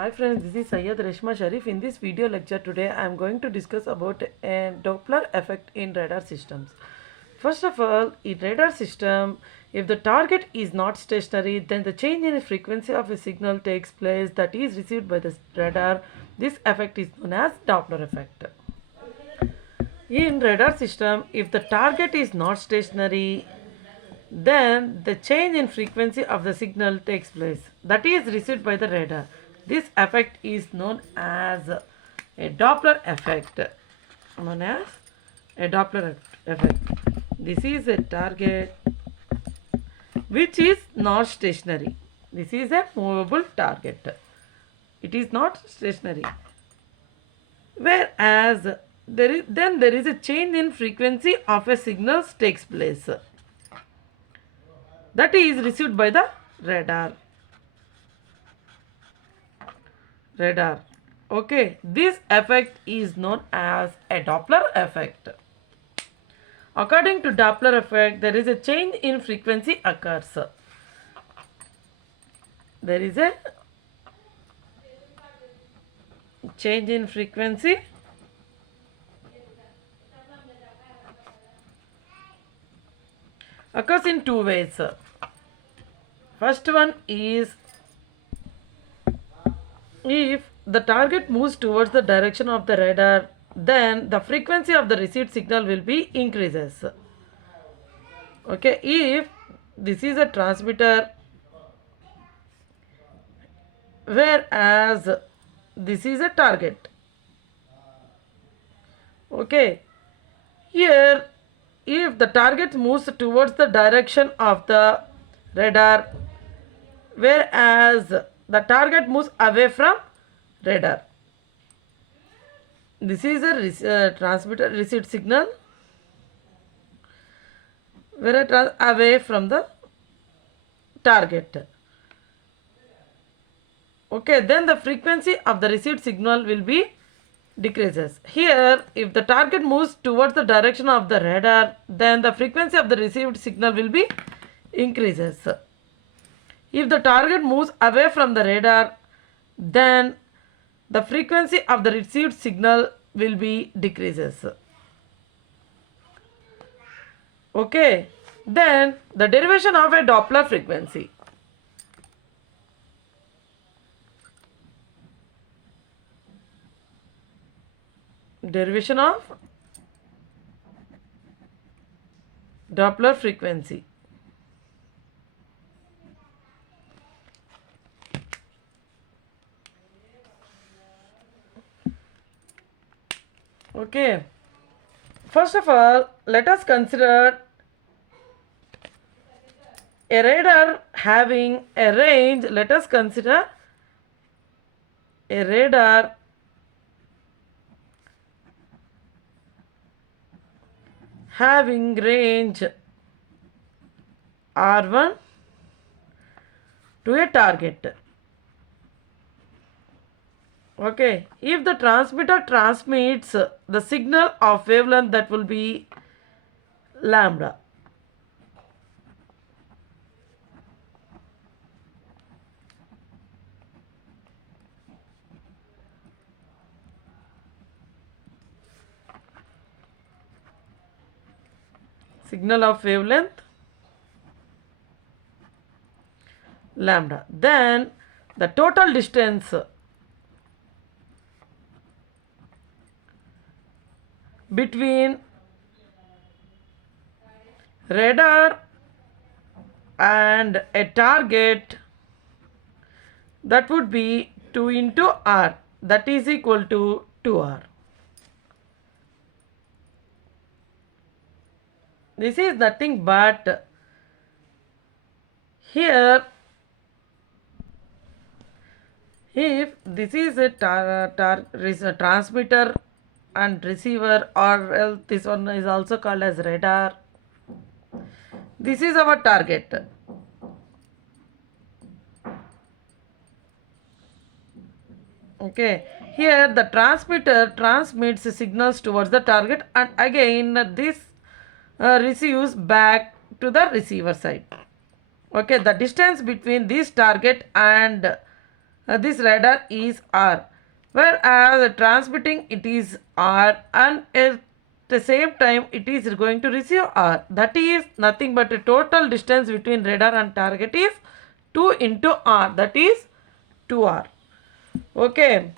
Hi friends, this is Syed Reshma Sharif. In this video lecture today, I am going to discuss about a Doppler effect in radar systems. First of all, in radar system, if the target is not stationary, then the change in frequency of a signal takes place that is received by the radar. This effect is known as Doppler effect. In radar system, if the target is not stationary, then the change in frequency of the signal takes place that is received by the radar. This effect is known as a Doppler effect. Known as a Doppler effect. This is a target which is not stationary. This is a movable target. It is not stationary. Whereas there is a change in frequency of a signal takes place that is received by the radar. Okay, this effect is known as a Doppler effect. According to Doppler effect, there is a change in frequency occurs. There is a change in frequency occurs in two ways. First one is if the target moves towards the direction of the radar, then the frequency of the received signal will be increases. Okay, if this is a transmitter, whereas this is a target. Okay, here if the target moves towards the direction of the radar, whereas the target moves away from radar. This is a transmitter received signal away from the target. Okay, then the frequency of the received signal will be decreases. Here, if the target moves towards the direction of the radar, then the frequency of the received signal will be increases. If the target moves away from the radar, then the frequency of the received signal will be decreases. Okay, then the derivation of a Doppler frequency. Derivation of Doppler frequency. Okay, first of all, let us consider a radar having a range. Let us consider a radar having range R1 to a target. Okay, if the transmitter transmits the signal of wavelength, that will be lambda. Signal of wavelength lambda. Then the total distance between radar and a target, that would be 2 into r, that is equal to 2r. This is nothing but here, if this is a transmitter and receiver, or else this one is also called as radar, this is our target. Okay, here the transmitter transmits signals towards the target, and again this receives back to the receiver side. Okay, the distance between this target and this radar is R, whereas transmitting it is R, and at the same time it is going to receive R. That is nothing but the total distance between radar and target is 2 into R, that is 2R. Okay.